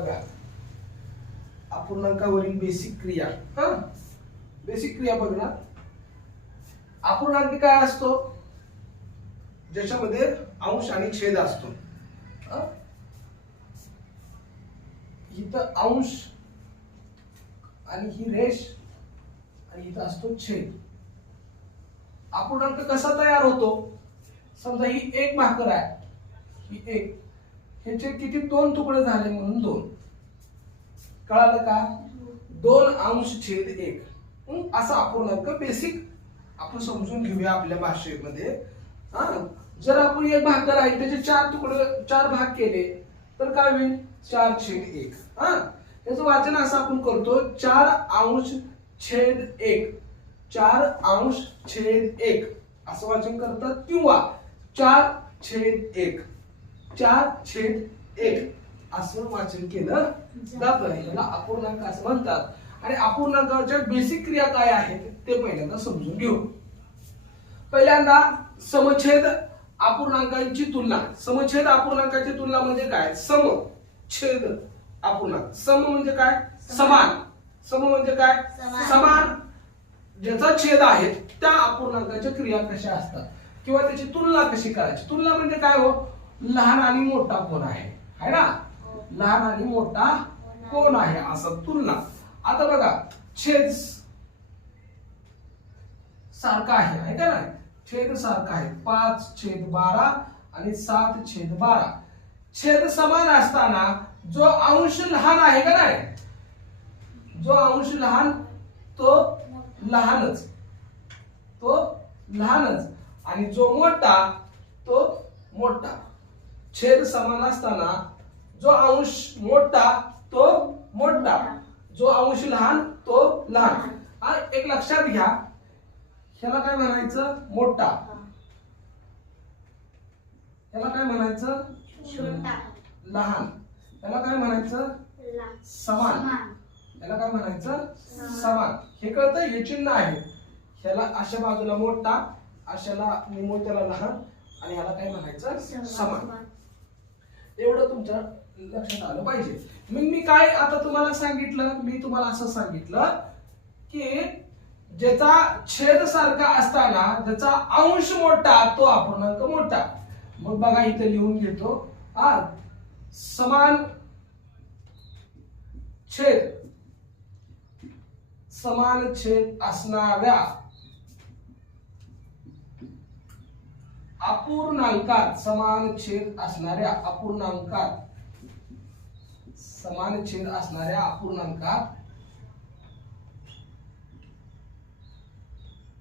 बघा. अपूर्णांकावरील बेसिक क्रिया. हा? बेसिक क्रिया बघणार अपूर्णांक काय असतो? ज्याच्यामध्ये अंश आणि छेद असतो. इथं अंश आणि ही रेष आणि इथं असतो छेद. अपूर्णांक कसा तयार होतो? समजा ही एक भाकर आहे. ही एक. ह्याचे किती दोन तुकडे झाले म्हणून दोन. कळालं का? दोन अंश छेद एक. असा अपूर्णांक बेसिक आपण समजून घेऊया आपल्या भाषेमध्ये. हा? जर आपण एक भाकर आहे त्याचे चार तुकडे चार भाग केले तर काय होईल? चार छेद एक. हा? याचं वाचन असं आपण करतो चार अंश छेद एक. चार अंश छेद एक. असं वाचन करतात किंवा चार छेद एक. चार छेद एक असं वाचन केलं जातं. याला अपूर्णांक असं म्हणतात. आणि अपूर्णांकाच्या बेसिक क्रिया काय आहेत ते पहिल्यांदा समजून घेऊ. पहिल्यांदा समछेद अपूर्णांकांची तुलना. समछेद अपूर्णांकाची तुलना म्हणजे काय? सम छेद अपूर्णांक. सम म्हणजे काय? समान. सम म्हणजे काय? समान. ज्याचा छेद आहे त्या अपूर्णांकाच्या क्रिया कशा असतात? किंवा त्याची तुलना कशी करायची? तुलना म्हणजे काय हो? लहान आणि मोठा कोण आहे? है ना? लहान आणि मोठा कोण आहे? असं तुलना. आता बघा छेद सारखा आहे आहे का नाही? छेद सारखा आहे. पाच छेद बारा आणि सात छेद बारा. छेद समान असताना जो अंश लहान आहे का नाही? जो अंश लहान तो लहानच. तो लहानच. आणि जो मोठा तो मोठा. छेद समान असताना जो अंश मोठा तो मोठा. जो अंश लहान तो लहान. हा एक लक्षात घ्या. ह्याला काय म्हणायचं? मोठा. ह्याला काय म्हणायचं? छोटा. लहान. याला काय म्हणायचं? समान. समान. याला काय म्हणायचं? समान. हे कळतं हे चिन्ह आहे. ह्याला अशा बाजूला मोठा अशाला निमो त्याला लहान आणि ह्याला काय म्हणायचं? समान. एवढं तुमच्या लक्षात आलं पाहिजे. मग मी काय आता तुम्हाला सांगितलं? मी तुम्हाला असं सांगितलं की ज्याचा छेद सारखा असताना ज्याचा अंश मोठा तो अपूर्णांक मोठा. मग बघा इथे लिहून घेतो. हा समान छेद. समान छेद असणाऱ्या अपूर्णांकात समान छेद असणाऱ्या अपूर्णांकात समान छेद असणाऱ्या अपूर्णांकात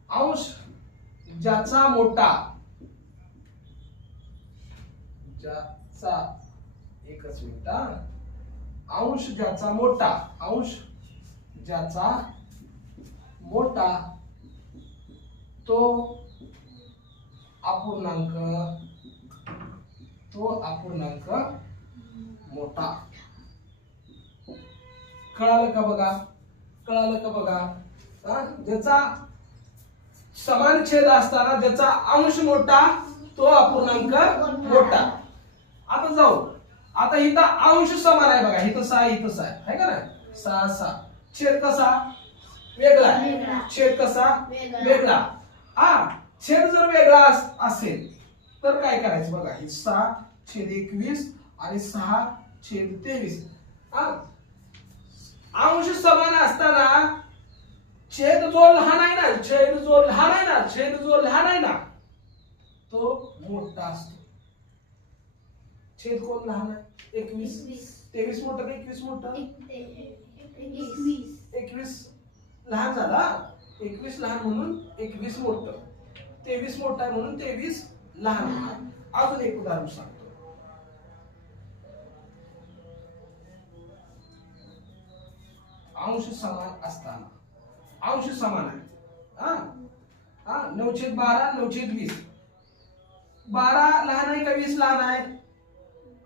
अंश ज्याचा मोठा ज्याचा एकच मिनिट अंश ज्याचा मोठा अंश ज्याचा मोठा तो अपूर्णांक. तो अपूर्णांक मोठा. कळालं का बघा? कळालं का बघा? ज्याचा समान छेद असताना ज्याचा अंश मोठा तो अपूर्णांक मोठा. आता जाऊ. आता इथं अंश समान आहे बघा. इथं सहा इथं सहा. आहे है का नाही? सहा सहा. छेद कसा? वेगळा. छेद कसा. वेगळा. हा? छेद जर वेगळा अस- असेल तर काय करायचं बघा? हे सहा छेद एकवीस आणि सहा छेद तेवीस. अंश समान असताना छेद जो लहान आहे ना छेद जो लहान आहे ना छेद जो लहान आहे ना तो मोठा असतो. छेद कोण लहान आहे? एकवीस. तेवीस मोठं का एकवीस मोठं? एक- एक- एकवीस. एकवीस लहान झाला. एकवीस लहान म्हणून एकवीस मोठं. तेवीस मोठा आहे म्हणून तेवीस लहान आहे. अजून एक उदाहरण सांगतो. अंश समान असताना. अंश समान आहे. हा? हा? नऊशे बारा नऊशे वीस. बारा लहान आहे का वीस लहान आहे?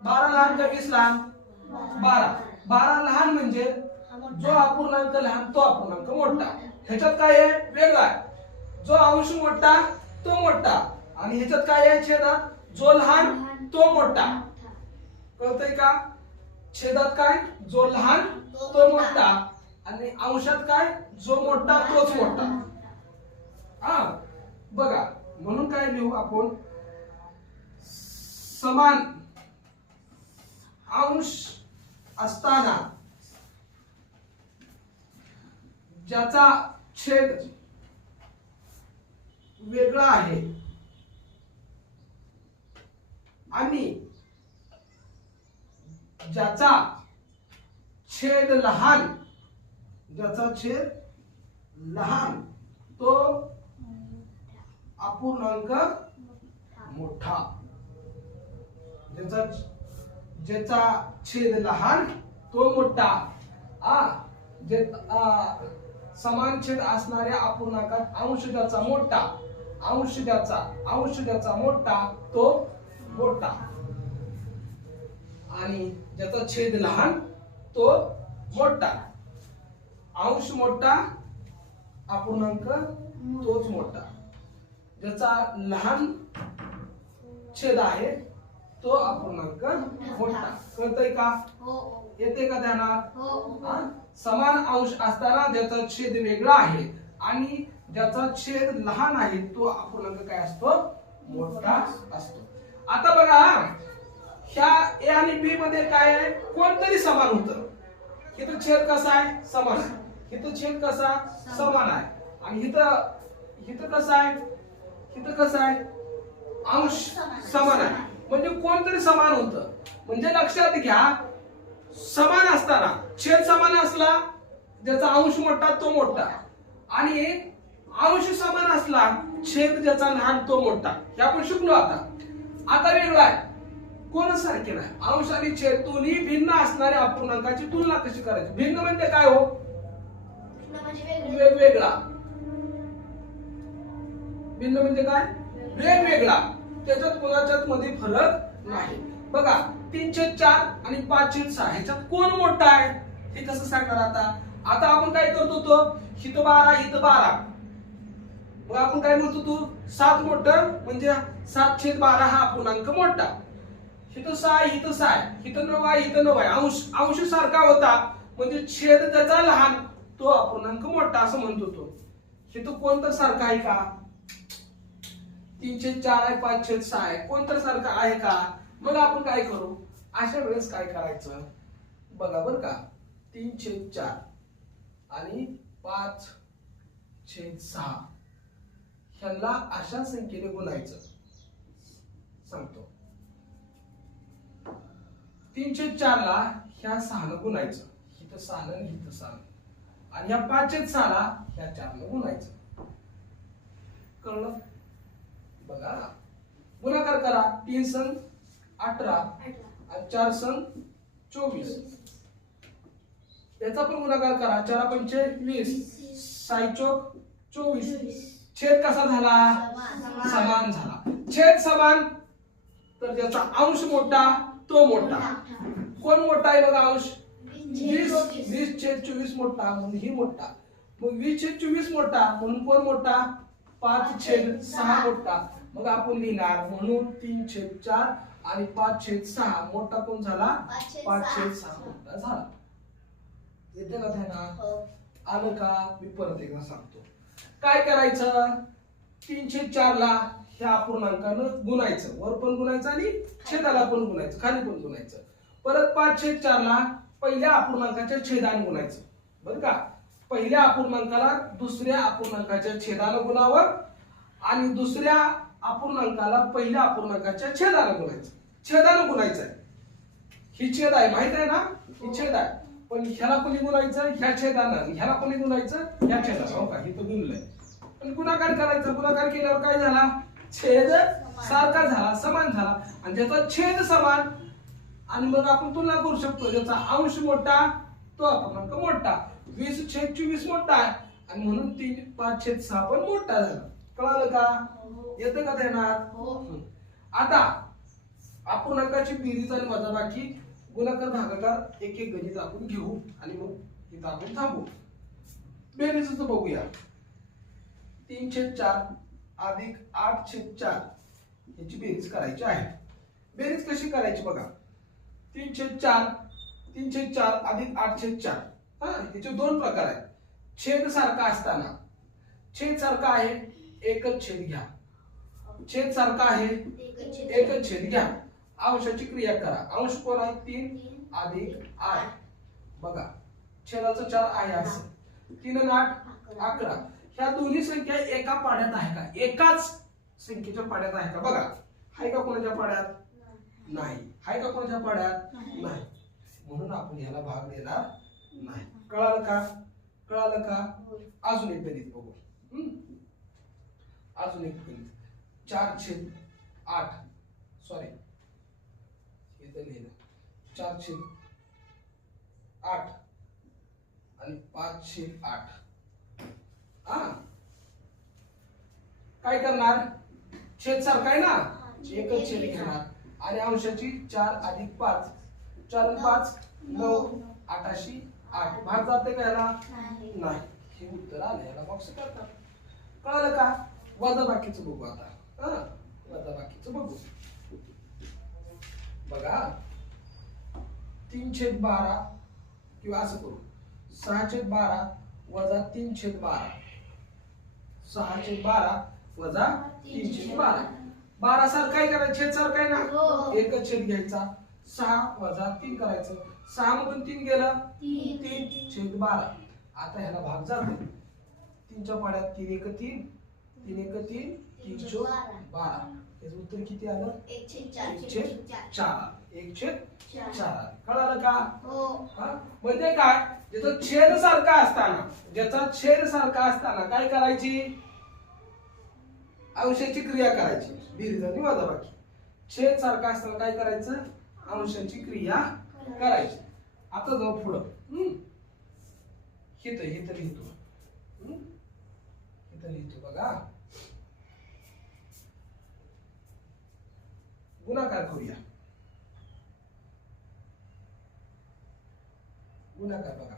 बारा लहान का वीस लहान? बारा. बारा लहान म्हणजे जो अपूर्णांक लहान तो अपूर्णांक मोठा. ह्याच्यात काय आहे? वेगळा आहे. जो अंश मोठा तो मोठा. आणि ह्याच्यात काय आहे छेदात जो लहान तो मोठा. कळतंय का? छेदात काय? जो लहान तो मोठा. आणि अंशात काय? जो मोठा तोच मोठा. हा. बघा म्हणून काय लिहू आपण? समान अंश असताना ज्याचा छेद वेगळा आहे. आणि ज्याचा छेद लहान ज्याचा छेद लहान तो अपूर्णांक मोठा. ज्याचा ज्याचा छेद लहान तो मोठा. आ जे समान छेद असणाऱ्या अपूर्णांकात अंश ज्याचा मोठा. अंश ज्याचा अंश ज्याचा मोठा तो मोठा आणि ज्याचा छेद लहान तो मोठा. अंश मोठा अपूर्णांक तोच मोठा. ज्याचा लहान छेद आहे तो अपूर्णांक मोठा. कळतंय का? हो. येते का ध्यानात? हा? समान अंश असताना ज्याचा छेद वेगळा आहे आणि ज्याचा छेद लहान आहे तो अपूर्णांक काय असतो? मोठा असतो. आता बघा ह्या ए आणि बी मध्ये काय आहे? कोणतरी समान होत. इथं छेद कसा आहे? समान आहे. इथं छेद कसा? समान आहे. आणि इथं इथं कसं आहे? इथं कसं आहे? अंश समान आहे. म्हणजे कोणतरी समान होतं. म्हणजे लक्षात घ्या समान असताना छेद समान असला ज्याचा अंश मोठा तो मोठा. आणि अंश समान असला छेद ज्याचा लहान तो मोठा. हे आपण शिकलो आता. आता वेगळा आहे. कोणच सारखे नाही. अंश आणि छेद दोन्ही भिन्न असणाऱ्या अपूर्णांकाची तुलना कशी करायची? भिन्न म्हणजे काय हो? म्हणजे वेगळे. वेगवेगळा. भिन्न म्हणजे काय? वेगवेगळा. त्याच्यात कोणाच्यात मध्ये फरक नाही. बघा तीनशे चार आणि पाचशे सहा ह्याच्यात कोण मोठा आहे? हे कसं सांगणार आता? आता आपण काय करतो तो हित? बारा हित बारा मग आपण काय म्हणतो तू? सात मोठं म्हणजे सात छेद बारा हा अपूर्णांक मोठा. इथं सहा इथं सहा इथं नऊ आहे इथं नऊ आहे. अंश अंश सारखा होता. म्हणजे छेद त्याचा लहान तो अपूर्णांक मोठा असं म्हणतो तो. इथं कोणतं सारखा आहे का? तीनशे चार आहे पाच छेद सहा आहे. कोणतं सारखं आहे का? मग आपण काय करू? अशा वेळेस काय करायचं? बघा बर का. तीनशे चार आणि पाच छेद सहा. ह्यांना अशा संख्येने गुणायचं सांगतो. तीनशे चारला ह्या सहानं गुणायचं हिथं सहानं आणि हिथं सहानं आणि ह्या पाचशे सहाला ह्या चारनं गुणायचं कळलं? बघा. गुणाकार करा. तीन सण अठरा. आणि चार सण चोवीस. याचा पण गुणाकार करा. चार पंचे वीस. साई चौक चोवीस. छेद कसा झाला? समान. झाला. छेद समान? तर ज्याचा अंश मोठा तो मोठा. कोण मोठा आहे बघा अंश? वीस वीस छेद चोवीस मोठा म्हणून ही मोठा. मग वीस छेद चोवीस मोठा म्हणून कोण मोठा? पाच छेद सहा मोठा. मग आपण लिहिणार म्हणून तीन छेद चार आणि पाच छेद सहा. मोठा कोण झाला? पाच छेद सहा. मोठा झाला. येते का हो. आलं का? मी परत एकदा सांगतो. काय करायचं? तीनशे चार ला ह्या अपूर्णांकानं गुणायचं. वर पण गुणायचं आणि छेदाला पण गुणायचं. खाली पण गुणायचं. परत पाच छेद चार ला पहिल्या अपूर्णांकाच्या छेदाने गुणायचं. बरं का? पहिल्या अपूर्णांकाला दुसऱ्या अपूर्णांकाच्या छेदानं गुणावं आणि दुसऱ्या अपूर्णांकाला पहिल्या अपूर्णांकाच्या छेदानं गुणायचं. छेदानं गुणायचं आहे ही छेद आहे. माहीत आहे ना? ही छेद आहे. पण ह्याला कोणी गुणायचं ह्या छेदानं. ह्याला कोणी गुणायचं ह्या छेदानं. हो का? हे तर गुणलंय पण गुणाकार करायचा. गुणाकार केल्यावर काय झाला? छेद सारखा झाला समान झाला. आणि ज्याचा छेद समान. आणि मग आपण तुलना करू शकतो. ज्याचा अंश मोठा तो अपूर्णांक मोठा. वीस छेद चोवीस मोठा आहे. आणि म्हणून तीन पाच छेद सहा पण मोठा झाला. कळालं का? येतं का देणार हो. आता अपूर्णांकाची बेरीज आणि वजाबाकी गुणाकार भागाकार एक एक गणित आपण घेऊ आणि मग इथं आपण थांबू बेरीज बघूया. तीन छेद चार अधिक आठ छेद चार याची बेरीज करायची आहे. बेरीज कशी करायची बघा. तीन छेद चार तीन छेद चार अधिक आठ छेद चार. हा याचे दोन प्रकार आहेत. छेद सारखा असताना छेद सारखा आहे एकच छेद घ्या. छेद सारखा आहे एकच छेद घ्या. अंशाची क्रिया करा. अंश कोण आहे? तीन अधिक आठ. बघा. छेदाचं चार आहे असं. तीन आठ अकरा. ह्या दोन्ही संख्या एका पाड्यात आहे का? एकाच संख्येच्या पाड्यात आहे का? बघा. आहे का कोणाच्या पाड्यात? नाही. आहे का कोणाच्या पाड्यात? नाही. म्हणून आपण याला भाग देणार नाही. कळालं का? कळालं का? अजून एक गणित बघू. हम्म? अजून एक गणित. चार छेद आठ. सॉरी इथं लिहिलं. चार छेद आठ आणि पाच छेद आठ. हा. काय करणार? छेद सारखा आहे ना? एकच छेद घेणार. आणि अंशाची चार अधिक पाच. चार पाच नऊ. आठाशी आठ. भाग जाते का याला? नाही. नाही. हे उत्तर आलं. याला बॉक्स करतात. कळालं का? वजा बाकीचं बघू आता. हा. वजा बाकीचं बघू. बघा. तीन छेद बारा किंवा असं करू. सहा छेद बारा वजा तीन छेद बारा सहा छेद बारा वजा तीन छेद बारा बारा सारखं काय करायचं? छेद सारखं आहे ना? हो. एकच छेद घ्यायचा. सहा वजा तीन करायचं. सहा मधून तीन गेलं? तीन. छेद बारा आता ह्याला भाग जाते. तीनच्या पाड्यात तीन एक तीन तीन एक तीन तीन चौक बारा. बारा याचं उत्तर किती आलं? एक छेद चार. एक छेद छेद चार. कळालं का? हो. हा? म्हणजे काय? ज्याचा छेद सारखा असताना ज्याचा छेद सारखा असताना काय करायची? अंशाची क्रिया करायची. बेरीज आणि वजाबाकी छेद सारखा असताना काय करायचं? अंशाची क्रिया करायची. आता जाऊ पुढं. हम्म? हिथं हिथं लिहितो. हम्म? हिथं लिहितो बघा. गुणाकार करूया. गुणाकार बघा.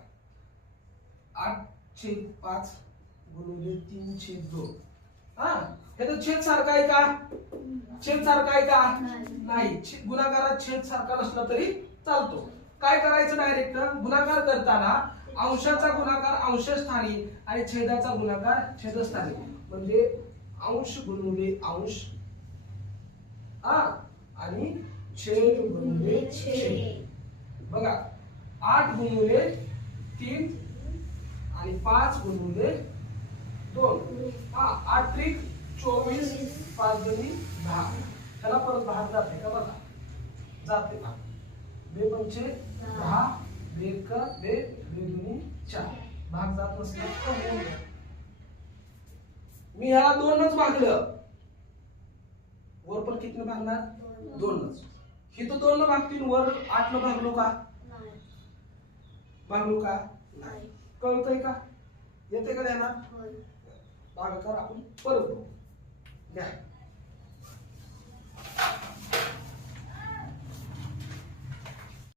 आठ छेद पाच गुणिले तीन छेद दोन. हा? हे तर छेद सारखा आहे का? छेद सारखा आहे का? नाही. गुणाकारात छेद सारखा नसला तरी चालतो. काय करायचं डायरेक्ट गुणाकार करताना अंशाचा गुणाकार अंशस्थानी आणि छेदाचा गुणाकार छेदस्थानी. म्हणजे अंश गुणुले अंश. हा? आणि छेद गुणिले छेद बघा आठ गुणिले तीन आणि पाच गुणिले दोन. हा आठ त्रिक चोवीस पाच दोन्ही दहा. त्याला परत भाग जाते का बघा? जाते. भाग बे पंचे दहा बे एक बे बे दोन्ही चार. भाग जात नसला तर मी ह्याला दोनच भागलं वर पण कितीनं भागणार? दोनच. ही तर दोन न वर आठ न भागलो का? भागलो का? नाही. कळतंय का? येते का द्याना भागाकार आपण परत बघू.